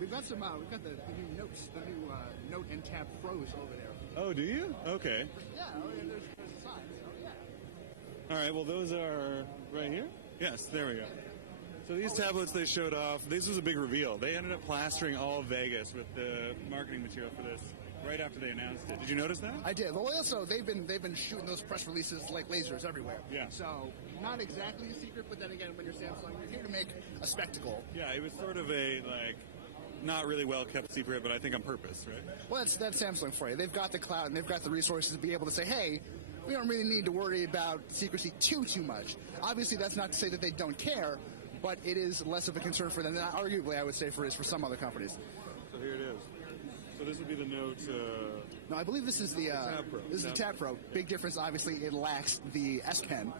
we've got some. We've got the new notes, the new Note and Tab Pros over there. Oh, do you? Okay. Yeah, there's a size. Oh, yeah. All right. Well, those are right here. Yes, there we go. So these tablets they showed off. This was a big reveal. They ended up plastering all of Vegas with the marketing material for this right after they announced it. Did you notice that? I did. Well, also they've been shooting those press releases like lasers everywhere. Yeah. So not exactly a secret, but then again, when you're Samsung, you're here to make a spectacle. Yeah, it was sort of a not really well kept secret, but I think on purpose, right? Well, that's Samsung for you. They've got the clout and they've got the resources to be able to say, hey, we don't really need to worry about secrecy too much. Obviously, that's not to say that they don't care, but it is less of a concern for them than arguably I would say for some other companies. So here it is. So this would be the Note. No, I believe this is the Tab Pro. This is the Tab Pro. Big difference, obviously, it lacks the S Pen.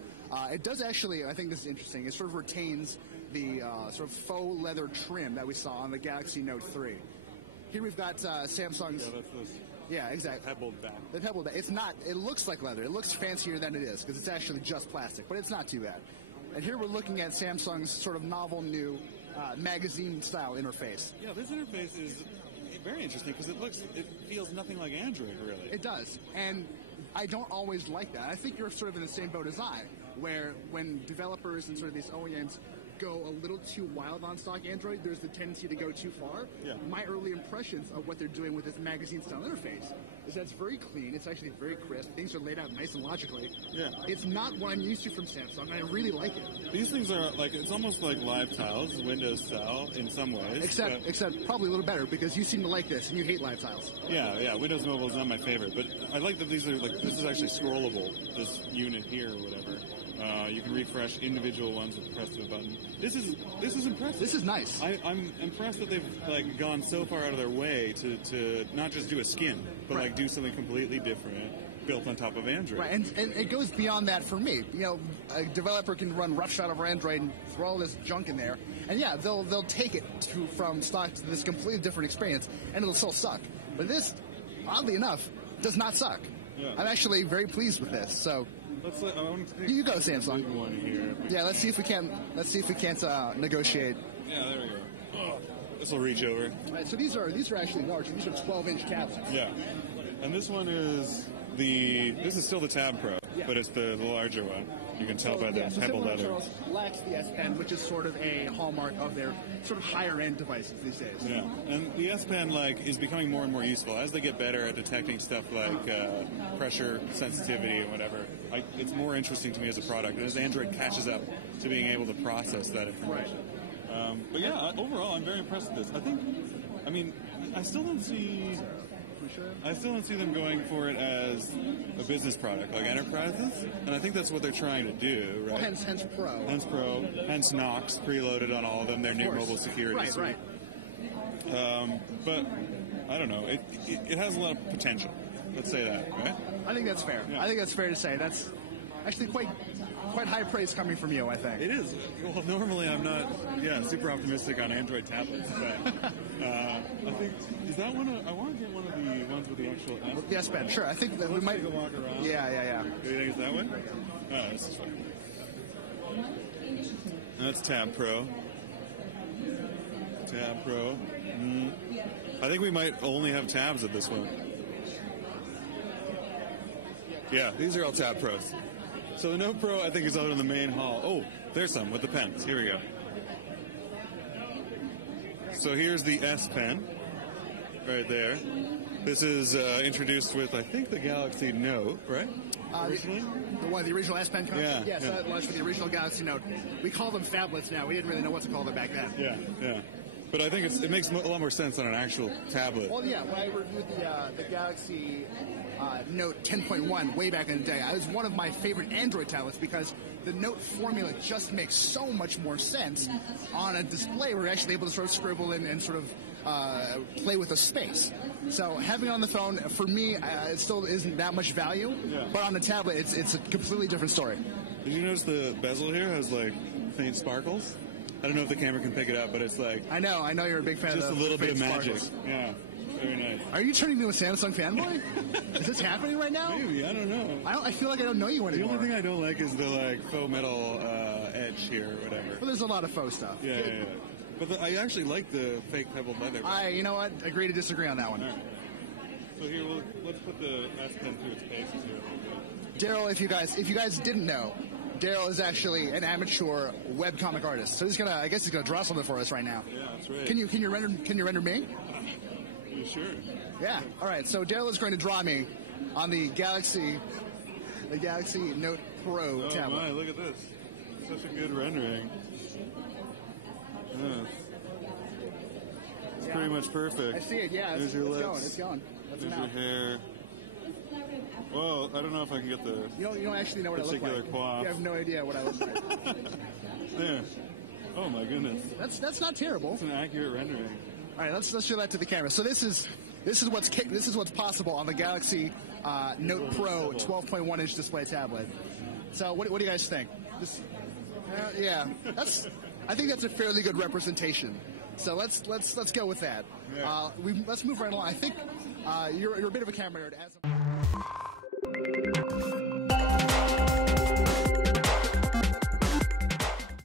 It does actually. I think this is interesting. It sort of retains the sort of faux leather trim that we saw on the Galaxy Note 3. Here we've got Samsung's. Yeah, that's this. Yeah, exactly. Pebbled back. The pebbled back. It's not. It looks like leather. It looks fancier than it is because it's actually just plastic, but it's not too bad. And here we're looking at Samsung's sort of novel new magazine-style interface. Yeah, this interface is very interesting because it feels nothing like Android, really. It does, and I don't always like that. I think you're sort of in the same boat as I, where when developers and sort of these OEMs go a little too wild on stock Android, there's the tendency to go too far. Yeah. My early impressions of what they're doing with this magazine-style interface is that it's very clean, it's actually very crisp, things are laid out nice and logically. Yeah. It's not what I'm used to from Samsung, and I really like it. These things are it's almost like live tiles, Windows style in some ways. Except probably a little better, because you seem to like this, and you hate live tiles. Yeah, Windows Mobile is not my favorite, but I like that these are this is actually scrollable, this unit here or whatever. You can refresh individual ones with the press of a button. This is impressive. This is nice. I'm impressed that they've gone so far out of their way to not just do a skin, but do something completely different built on top of Android. Right, and it goes beyond that for me. You know, a developer can run roughshod over Android and throw all this junk in there, and yeah, they'll take it from stock to this completely different experience, and it'll still suck. But this, oddly enough, does not suck. Yeah. I'm actually very pleased with this. So. You go, Samsung. One here. Yeah, let's see if we can't negotiate. Yeah, there we go. Oh, this will reach over. All right, so these are actually large. These are 12-inch tablets. Yeah, and this one is this is still the Tab Pro, but it's the larger one. You can tell by the pebble leather. Lacks the S Pen, which is sort of a hallmark of their sort of higher-end devices these days. Yeah, and the S Pen is becoming more and more useful as they get better at detecting stuff like pressure sensitivity and whatever. It's more interesting to me as a product, and as Android catches up to being able to process that information. Right. But yeah, overall, I'm very impressed with this. I still don't see them going for it as a business product like enterprises, and I think that's what they're trying to do, right? Well, hence Pro. Hence Pro, hence Knox preloaded on all of them, their new mobile security suite. Right. But I don't know, it has a lot of potential. Let's say that, right? I think that's fair. Yeah. I think that's fair to say. That's actually quite high praise coming from you, I think. It is. Well, normally I'm not, super optimistic on Android tablets, but I think, is that one, I want to get one of the ones with the actual S Pen. With the S Pen, sure. I think that we might. Take a walk around. Yeah. Do you think it's that one? Oh, this is fine. That's Tab Pro. Tab Pro. I think we might only have tabs at this one. Yeah, these are all Tab Pros. So the Note Pro, I think, is out in the main hall. Oh, there's some with the pens. Here we go. So here's the S Pen right there. This is introduced with, I think, the Galaxy Note, right? Originally? The original S Pen company? Yeah. Yes, that launched with the original Galaxy Note. We call them phablets now. We didn't really know what to call them back then. Yeah. But I think it makes a lot more sense on an actual tablet. Well, yeah, when I reviewed the Galaxy Note 10.1 way back in the day, it was one of my favorite Android tablets because the Note formula just makes so much more sense on a display. We're actually able to sort of scribble and sort of play with the space. So having it on the phone, for me, it still isn't that much value. Yeah. But on the tablet, it's a completely different story. Did you notice the bezel here has, faint sparkles? I don't know if the camera can pick it up, but it's I know you're a big fan of just a little bit of magic. Yeah, very nice. Are you turning into a Samsung fanboy? Is this happening right now? Maybe, I don't know. I feel like I don't know you anymore. The only thing I don't like is the faux metal edge here or whatever. Well, there's a lot of faux stuff. Yeah. But I actually like the fake pebbled leather. You know what? Agree to disagree on that one. All right. So here, let's put the S Pen through its paces here a little bit. Daryl, if you guys didn't know, Daryl is actually an amateur webcomic artist. So I guess he's gonna draw something for us right now. Yeah, that's right. Can you render me? You sure? Yeah. All right. So Daryl is going to draw me on the Galaxy Note Pro tablet. Oh my! Look at this. Such a good rendering. Yes. It's pretty much perfect. I see it. Yeah. There's your lips. It's going. That's There's your hair. Well, I don't know if I can get the You don't actually know what I look particular like. coif. You have no idea what I look like. There. Oh my goodness. That's not terrible. It's an accurate rendering. All right, let's show that to the camera. So this is what's possible on the Galaxy Note Pro 12.1-inch display tablet. So what do you guys think? Yeah, I think that's a fairly good representation. So let's go with that. Yeah. Let's move right along. I think you're a bit of a camera nerd.